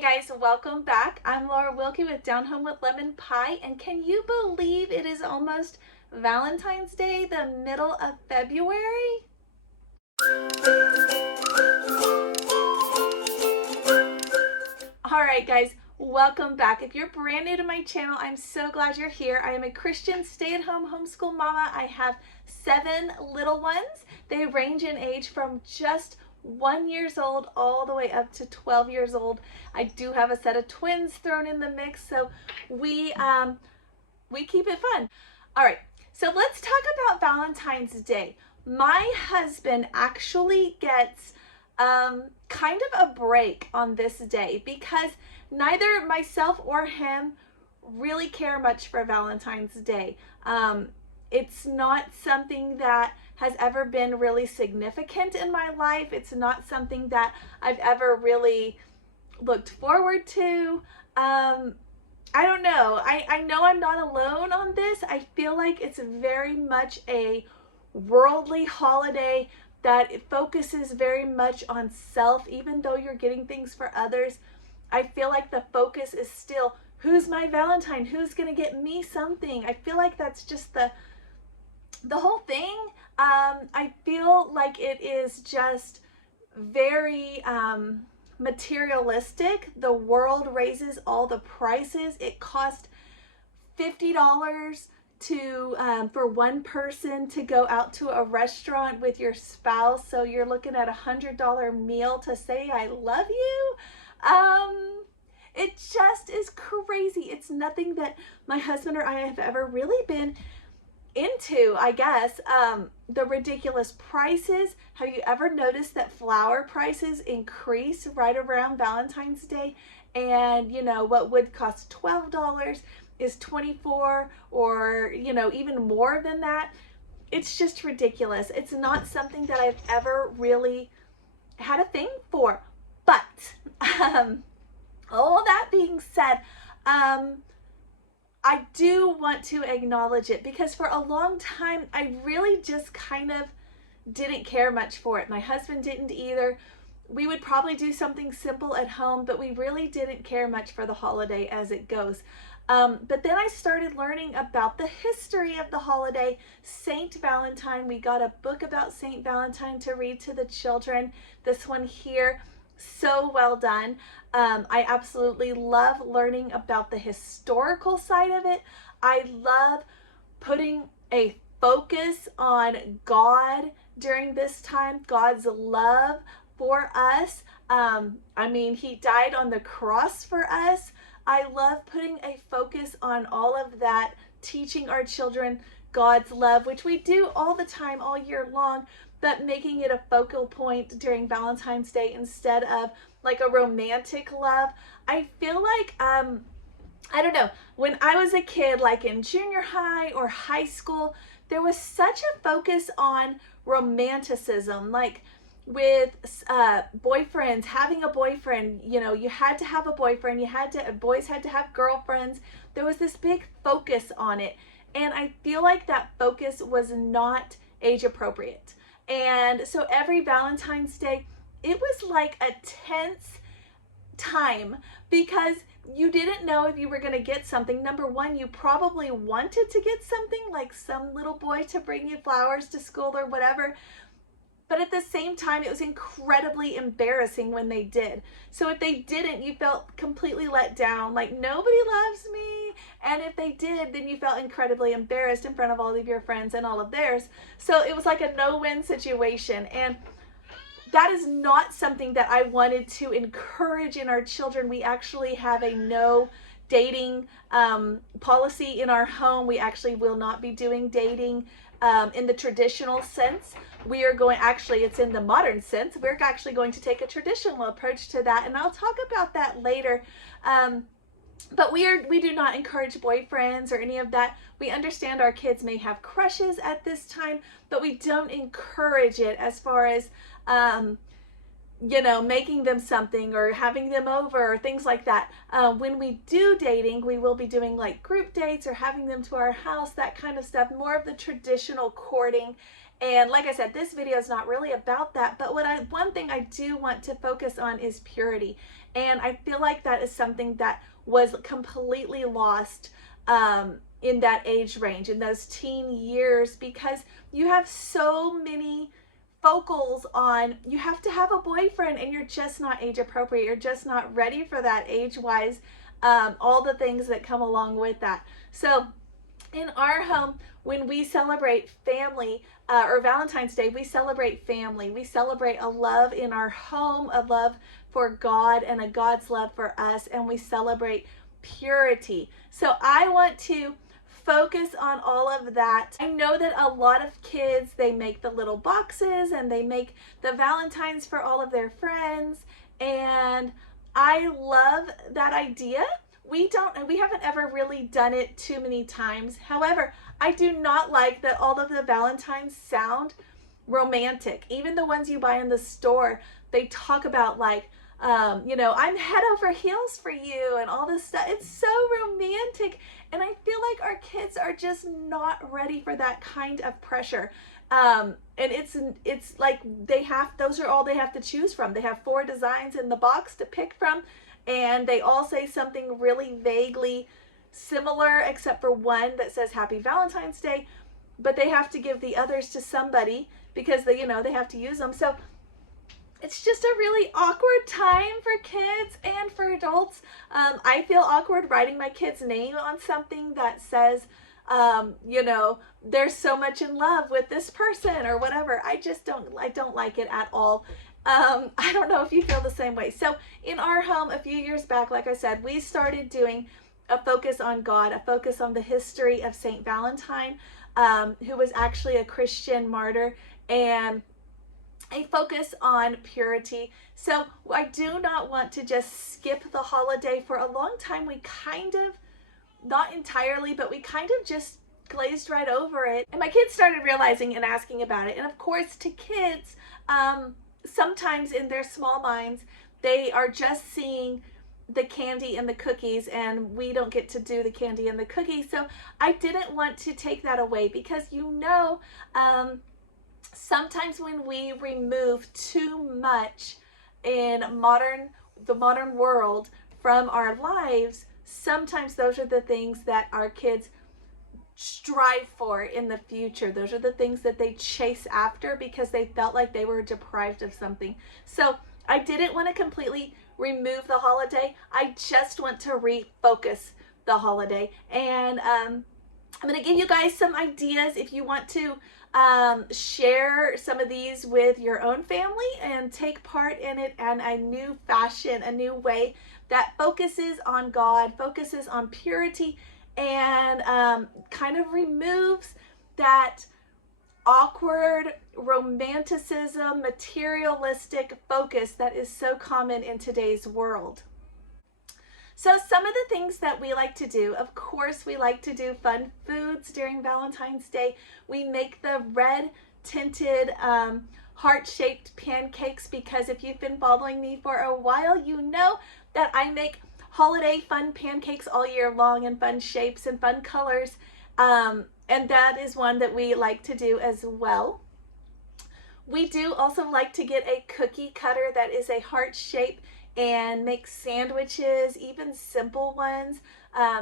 Hey guys, welcome back. I'm Laura Wilkie with Down Home with Lemon Pie, and can you believe it is almost Valentine's Day, the middle of February? Alright guys, welcome back. If you're brand new to my channel, I'm so glad you're here. I am a Christian stay-at-home homeschool mama. I have 7 little ones. They range in age from just 1 year old all the way up to 12 years old. I do have a set of twins thrown in the mix, so we keep it fun. All right, so let's talk about Valentine's Day. My husband actually gets kind of a break on this day because neither myself or him really care much for Valentine's Day. It's not something that has ever been really significant in my life. It's not something that I've ever really looked forward to. I don't know. I know I'm not alone on this. I feel like it's very much a worldly holiday that it focuses very much on self. Even though you're getting things for others, I feel like the focus is still, who's my Valentine? Who's gonna get me something? I feel like that's just the whole thing. I feel like it is just very materialistic. The world raises all the prices. It costs $50 to for one person to go out to a restaurant with your spouse, so you're looking at $100 meal to say I love you. It just is crazy. It's nothing that my husband or I have ever really been into, I guess. The ridiculous prices. Have you ever noticed that flower prices increase right around Valentine's Day? And you know, what would cost $12 is $24, or you know, even more than that. It's just ridiculous. It's not something that I've ever really had a thing for. But all that being said, I do want to acknowledge it because for a long time I really just kind of didn't care much for it. My husband didn't either. We would probably do something simple at home, but we really didn't care much for the holiday as it goes. But then I started learning about the history of the holiday. Saint Valentine, we got a book about Saint Valentine to read to the children. This one here, so well done. I absolutely love learning about the historical side of it. I love putting a focus on God during this time, God's love for us. I mean, he died on the cross for us. I love putting a focus on all of that, teaching our children God's love, which we do all the time, all year long, but making it a focal point during Valentine's Day instead of like a romantic love. I feel like, I don't know, when I was a kid, like in junior high or high school, there was such a focus on romanticism, like with boyfriends, having a boyfriend. You know, you had to have a boyfriend, boys had to have girlfriends. There was this big focus on it, and I feel like that focus was not age appropriate. And so every Valentine's Day, it was like a tense time because you didn't know if you were going to get something. Number one, you probably wanted to get something, like some little boy to bring you flowers to school or whatever. But at the same time, it was incredibly embarrassing when they did. So if they didn't, you felt completely let down, like nobody loves me. And if they did, then you felt incredibly embarrassed in front of all of your friends and all of theirs. So it was like a no-win situation. And that is not something that I wanted to encourage in our children. We actually have a no dating policy in our home. We actually will not be doing dating in the traditional sense. We are going, actually it's in the modern sense, we're actually going to take a traditional approach to that, and I'll talk about that later. But we do not encourage boyfriends or any of that. We understand our kids may have crushes at this time, but we don't encourage it as far as you know, making them something or having them over or things like that. When we do dating, we will be doing like group dates or having them to our house, that kind of stuff, more of the traditional courting. And like I said, this video is not really about that, but one thing I do want to focus on is purity. And I feel like that is something that was completely lost in that age range, in those teen years, because you have so many focals on you have to have a boyfriend and you're just not age appropriate. You're just not ready for that age-wise, all the things that come along with that. So in our home, when we celebrate family, or Valentine's Day, we celebrate family. We celebrate a love in our home, a love for God and a God's love for us, and we celebrate purity. So I want to focus on all of that. I know that a lot of kids, they make the little boxes and they make the Valentines for all of their friends, and I love that idea. We haven't ever really done it too many times. However, I do not like that all of the Valentines sound romantic. Even the ones you buy in the store, they talk about like, you know, I'm head over heels for you and all this stuff. It's so romantic. And I feel like our kids are just not ready for that kind of pressure. And it's like those are all they have to choose from. They have 4 designs in the box to pick from, and they all say something really vaguely similar, except for one that says Happy Valentine's Day, but they have to give the others to somebody because they have to use them. So it's just a really awkward time for kids and for adults. I feel awkward writing my kid's name on something that says, they're so much in love with this person or whatever. I don't like it at all. I don't know if you feel the same way. So in our home a few years back, like I said, we started doing a focus on God, a focus on the history of Saint Valentine, who was actually a Christian martyr, and a focus on purity. So I do not want to just skip the holiday. For a long time, we kind of, not entirely, but we kind of just glazed right over it. And my kids started realizing and asking about it. And of course, to kids, sometimes in their small minds, they are just seeing the candy and the cookies, and we don't get to do the candy and the cookies. So I didn't want to take that away, because sometimes when we remove too much in the modern world from our lives, sometimes those are the things that our kids strive for in the future. Those are the things that they chase after because they felt like they were deprived of something. So I didn't want to completely remove the holiday. I just want to refocus the holiday. And I'm going to give you guys some ideas if you want to share some of these with your own family and take part in it in a new fashion, a new way that focuses on God, focuses on purity, and kind of removes that awkward romanticism, materialistic focus that is so common in today's world. So some of the things that we like to do, of course, we like to do fun foods during Valentine's Day. We make the red tinted heart-shaped pancakes, because if you've been following me for a while, you know that I make holiday fun pancakes all year long in fun shapes and fun colors. And that is one that we like to do as well. We do also like to get a cookie cutter that is a heart shape and make sandwiches, even simple ones,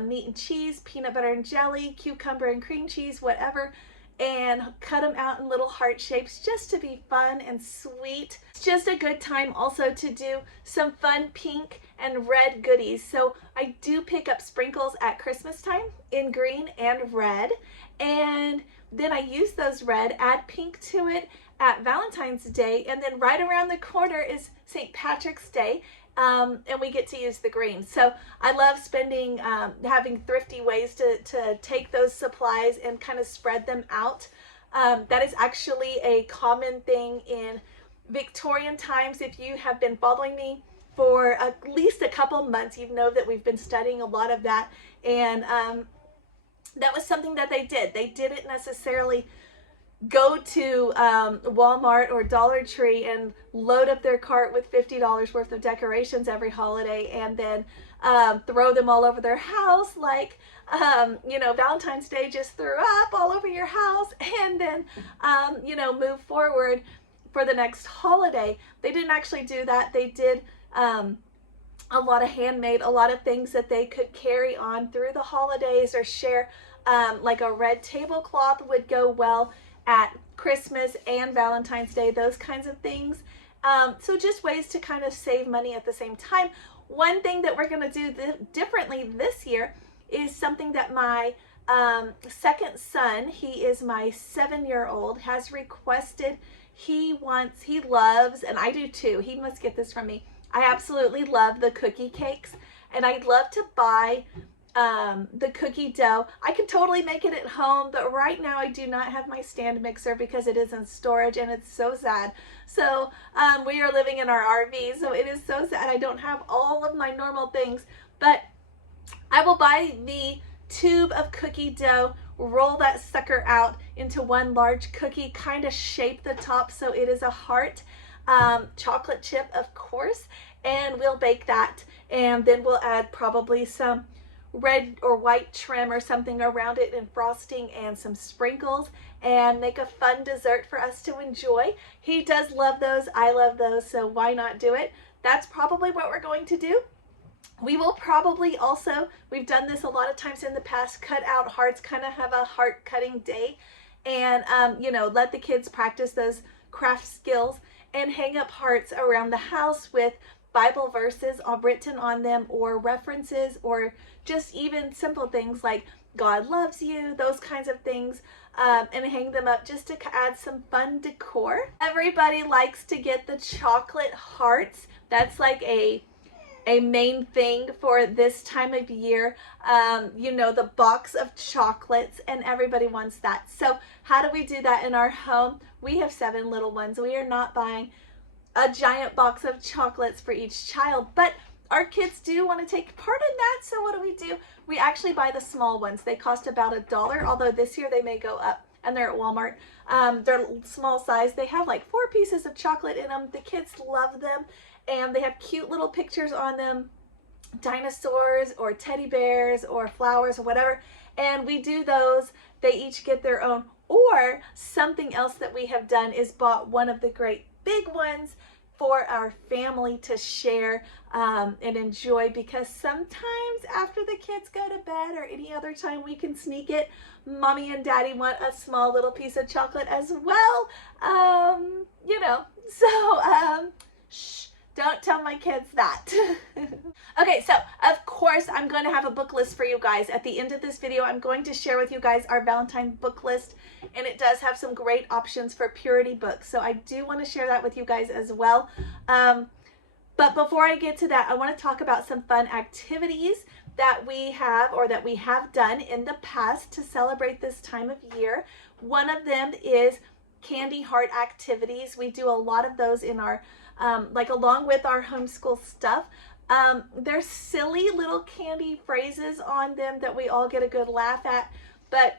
meat and cheese, peanut butter and jelly, cucumber and cream cheese, whatever, and cut them out in little heart shapes just to be fun and sweet. It's just a good time also to do some fun pink and red goodies. So I do pick up sprinkles at Christmas time in green and red, and then I use those red, add pink to it at Valentine's Day, and then right around the corner is St. Patrick's Day, and we get to use the green. So I love spending, having thrifty ways to take those supplies and kind of spread them out. That is actually a common thing in Victorian times. If you have been following me for at least a couple months, you know that we've been studying a lot of that, and that was something that they did. They didn't necessarily go to Walmart or Dollar Tree and load up their cart with $50 worth of decorations every holiday, and then throw them all over their house, like Valentine's Day just threw up all over your house, and then move forward for the next holiday. They didn't actually do that. They did a lot of handmade, a lot of things that they could carry on through the holidays or share. Like a red tablecloth would go well at Christmas and Valentine's Day, those kinds of things. So just ways to kind of save money at the same time. One thing that we're going to do differently this year is something that my second son, he is my 7-year-old, has requested. He loves, and I do too, he must get this from me. I absolutely love the cookie cakes, and I'd love to buy the cookie dough. I could totally make it at home, but right now I do not have my stand mixer because it is in storage, and it's so sad. So we are living in our RV, so it is so sad I don't have all of my normal things, but I will buy the tube of cookie dough, roll that sucker out into one large cookie, kind of shape the top so it is a heart, chocolate chip of course, and we'll bake that, and then we'll add probably some red or white trim or something around it and frosting and some sprinkles, and make a fun dessert for us to enjoy. He does love those, I love those, so why not do it? That's probably what we're going to do. We will probably also, we've done this a lot of times in the past, cut out hearts, kind of have a heart cutting day, and let the kids practice those craft skills and hang up hearts around the house with Bible verses all written on them, or references, or just even simple things like God loves you, those kinds of things, and hang them up just to add some fun decor. Everybody likes to get the chocolate hearts. That's like a main thing for this time of year, the box of chocolates, and everybody wants that. So how do we do that in our home? We have 7 little ones. We are not buying a giant box of chocolates for each child, but our kids do want to take part in that. So what do? We actually buy the small ones. They cost about $1, although this year they may go up, and they're at Walmart. They're small size. They have like 4 pieces of chocolate in them. The kids love them, and they have cute little pictures on them, dinosaurs or teddy bears or flowers or whatever, and we do those. They each get their own. Or something else that we have done is bought one of the great big ones for our family to share and enjoy, because sometimes after the kids go to bed or any other time we can sneak it, mommy and daddy want a small little piece of chocolate as well. Shh, don't tell my kids that. Okay, so of course I'm going to have a book list for you guys. At the end of this video, I'm going to share with you guys our Valentine book list, and it does have some great options for purity books. So I do want to share that with you guys as well. But before I get to that, I want to talk about some fun activities that we have, or that we have done in the past to celebrate this time of year. One of them is candy heart activities. We do a lot of those in our along with our homeschool stuff. There's silly little candy phrases on them that we all get a good laugh at, but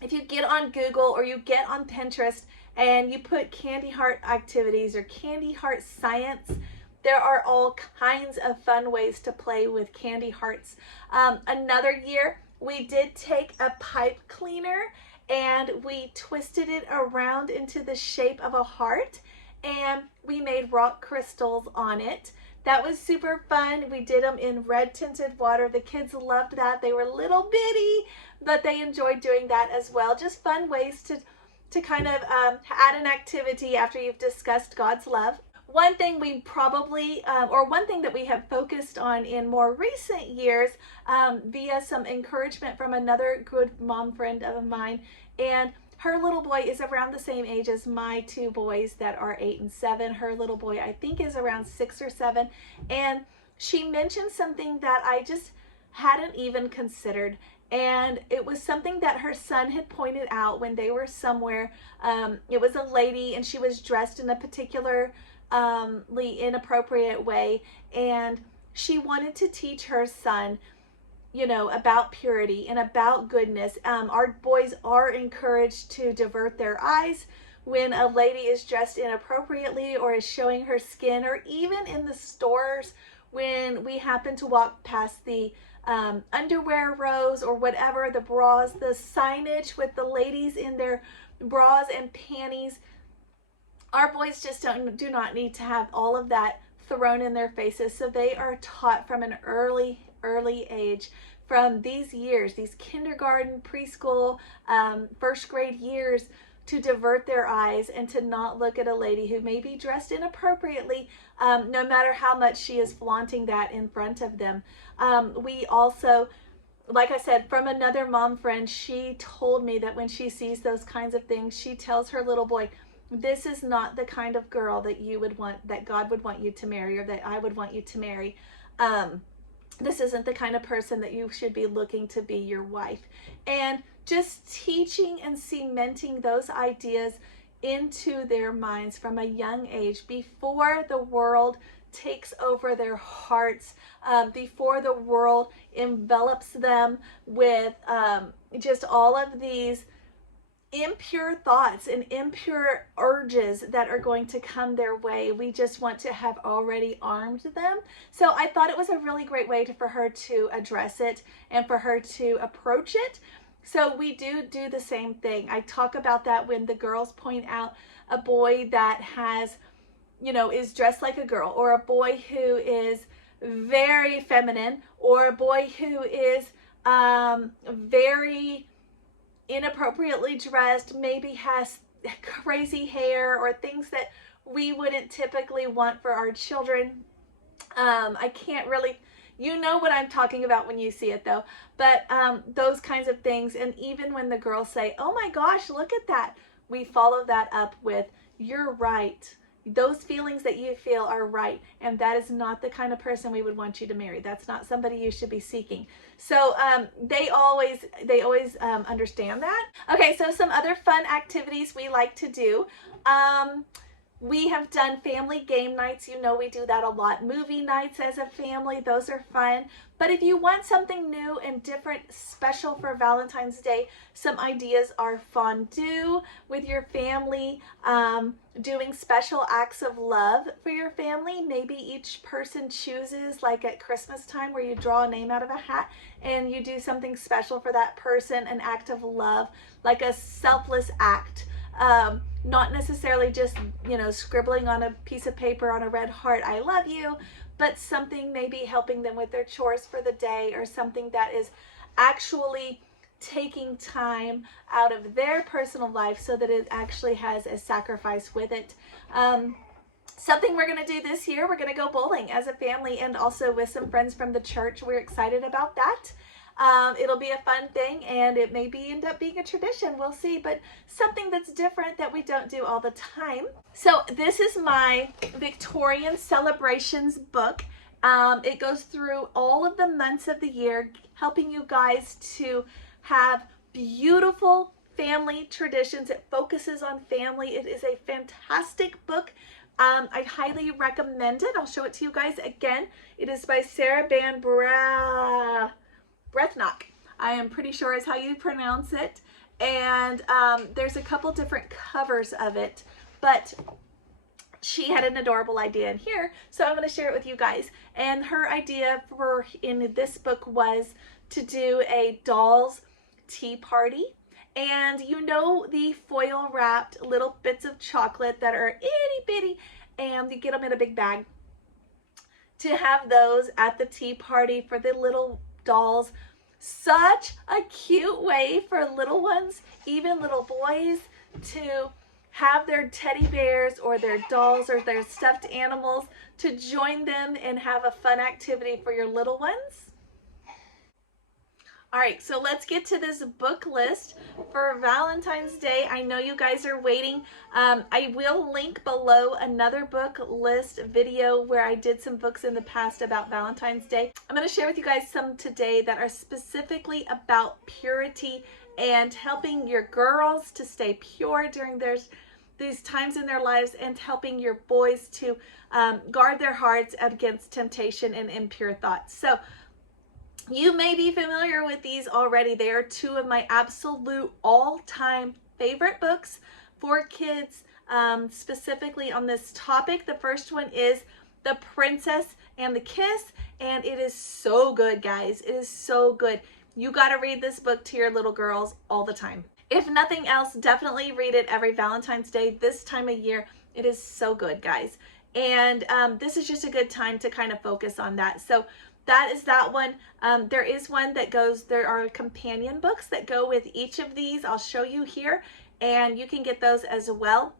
if you get on Google or you get on Pinterest and you put candy heart activities or candy heart science, there are all kinds of fun ways to play with candy hearts. Another year we did take a pipe cleaner and we twisted it around into the shape of a heart, and we made rock crystals on it. That was super fun. We did them in red tinted water. The kids loved that. They were little bitty, but they enjoyed doing that as well. Just fun ways to kind of add an activity after you've discussed God's love. One thing we probably, or one thing that we have focused on in more recent years, via some encouragement from another good mom friend of mine, and her little boy is around the same age as my 2 boys that are 8 and 7. Her little boy, I think, is around 6 or 7. And she mentioned something that I just hadn't even considered. And it was something that her son had pointed out when they were somewhere. It was a lady, and she was dressed in a particularly inappropriate way. And she wanted to teach her son you know, about purity and about goodness. Our boys are encouraged to divert their eyes when a lady is dressed inappropriately or is showing her skin, or even in the stores when we happen to walk past the underwear rows or whatever, the bras, the signage with the ladies in their bras and panties. Our boys just do not need to have all of that thrown in their faces. So they are taught from an early age, from these years, these kindergarten, preschool, first grade years, to divert their eyes and to not look at a lady who may be dressed inappropriately, no matter how much she is flaunting that in front of them. We also, like I said, from another mom friend, she told me that when she sees those kinds of things, she tells her little boy, this is not the kind of girl that you would want, that God would want you to marry, or that I would want you to marry. This isn't the kind of person that you should be looking to be your wife. And just teaching and cementing those ideas into their minds from a young age, before the world takes over their hearts, before the world envelops them with just all of these impure thoughts and impure urges that are going to come their way. We just want to have already armed them. So I thought it was a really great way for her to address it and for her to approach it. So we do the same thing. I talk about that when the girls point out a boy that has, you know, is dressed like a girl, or a boy who is very feminine, or a boy who is very inappropriately dressed, maybe has crazy hair or things that we wouldn't typically want for our children. I can't really, you know what I'm talking about when you see it though, but those kinds of things. And even when the girls say, oh my gosh, look at that, we follow that up with, you're right. Those feelings that you feel are right, and that is not the kind of person we would want you to marry. That's not somebody you should be seeking. So they always understand that. Okay, so some other fun activities we like to do. We have done family game nights. You know we do that a lot. Movie nights as a family, those are fun. But if you want something new and different, special for Valentine's Day, some ideas are fondue with your family, doing special acts of love for your family. Maybe each person chooses, like at Christmas time, where you draw a name out of a hat and you do something special for that person, an act of love, like a selfless act. Not necessarily just, you know, scribbling on a piece of paper on a red heart, I love you, but something maybe helping them with their chores for the day, or something that is actually taking time out of their personal life so that it actually has a sacrifice with it. Something we're going to do this year, we're going to go bowling as a family, and also with some friends from the church. We're excited about that. It'll be a fun thing, and it may end up being a tradition. We'll see, but something that's different that we don't do all the time. So this is my Victorian Celebrations book. It goes through all of the months of the year, helping you guys to have beautiful family traditions. It focuses on family. It is a fantastic book. I highly recommend it. I'll show it to you guys again. It is by Sarah Van Brethnock, I am pretty sure is how you pronounce it. And there's a couple different covers of it, but she had an adorable idea in here, so I'm going to share it with you guys. And her idea in this book was to do a doll's tea party. And you know the foil wrapped little bits of chocolate that are itty bitty, and you get them in a big bag. To have those at the tea party for the little dolls, such a cute way for little ones, even little boys, to have their teddy bears or their dolls or their stuffed animals, to join them and have a fun activity for your little ones. All right, so let's get to this book list for Valentine's Day. I know you guys are waiting. I will link below another book list video where I did some books in the past about Valentine's Day. I'm going to share with you guys some today that are specifically about purity and helping your girls to stay pure during these times in their lives, and helping your boys to guard their hearts against temptation and impure thoughts. So You may be familiar with these already. They are two of my absolute all-time favorite books for kids, specifically on this topic. The first one is The Princess and the Kiss, and it is so good, guys. It is so good. You got to read this book to your little girls all the time. If nothing else, definitely read it every Valentine's Day this time of year. It is so good, guys. And this is just a good time to kind of focus on that. So that is that one. There is one that goes, there are companion books that go with each of these. I'll show you here, and you can get those as well.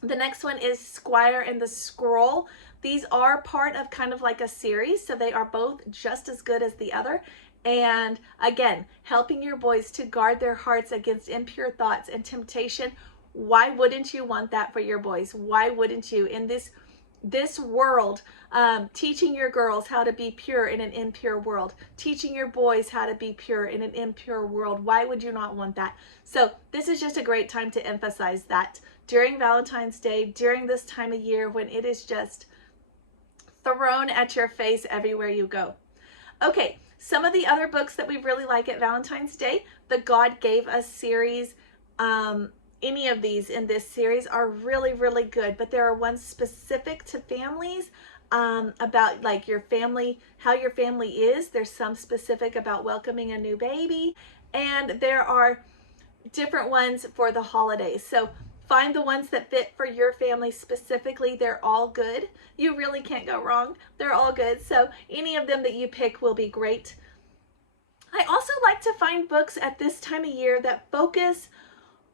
The next one is Squire and the Scroll. These are part of kind of like a series, so they are both just as good as the other. And again, helping your boys to guard their hearts against impure thoughts and temptation. Why wouldn't you want that for your boys? Why wouldn't you? In this world, teaching your girls how to be pure in an impure world, teaching your boys how to be pure in an impure world. Why would you not want that? So this is just a great time to emphasize that during Valentine's Day, during this time of year when it is just thrown at your face everywhere you go. Okay, some of the other books that we really like at Valentine's Day, the God Gave Us series, any of these in this series are really, really good, but there are ones specific to families, about like your family, how your family is. There's some specific about welcoming a new baby, and there are different ones for the holidays. So find the ones that fit for your family specifically. They're all good. You really can't go wrong. They're all good. So any of them that you pick will be great. I also like to find books at this time of year that focus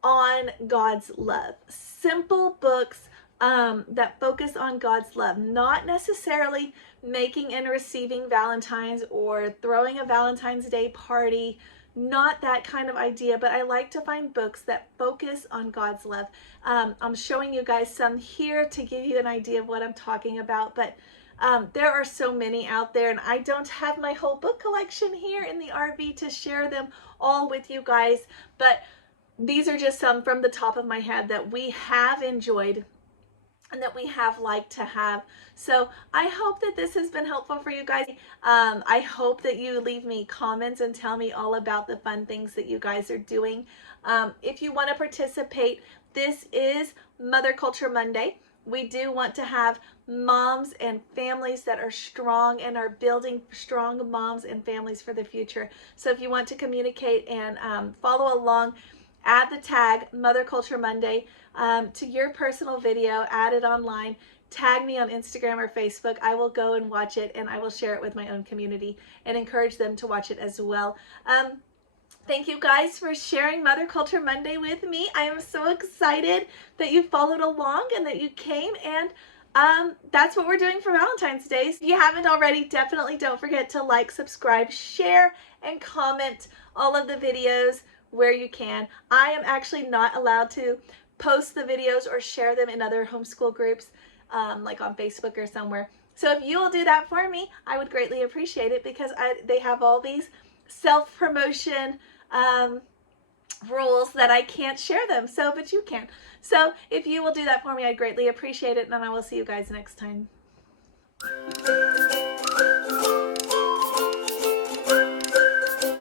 on God's love. Simple books that focus on God's love, not necessarily making and receiving Valentines or throwing a Valentine's Day party, not that kind of idea, but I like to find books that focus on God's love. I'm showing you guys some here to give you an idea of what I'm talking about, but there are so many out there, and I don't have my whole book collection here in the RV to share them all with you guys, but these are just some from the top of my head that we have enjoyed and that we have liked to have. So I hope that this has been helpful for you guys. I hope that you leave me comments and tell me all about the fun things that you guys are doing. If you want to participate, this is Mother Culture Monday. We do want to have moms and families that are strong and are building strong moms and families for the future. So if you want to communicate and follow along, add the tag Mother Culture Monday to your personal video, add it online, tag me on Instagram or Facebook. I will go and watch it, and I will share it with my own community and encourage them to watch it as well. Thank you guys for sharing Mother Culture Monday with me. I am so excited that you followed along and that you came, and that's what we're doing for Valentine's Day. If you haven't already, definitely don't forget to like, subscribe, share, and comment all of the videos where you can. I am actually not allowed to post the videos or share them in other homeschool groups, like on Facebook or somewhere. So if you will do that for me, I would greatly appreciate it, because they have all these self-promotion rules that I can't share them. So, but you can. So if you will do that for me, I'd greatly appreciate it, and I will see you guys next time.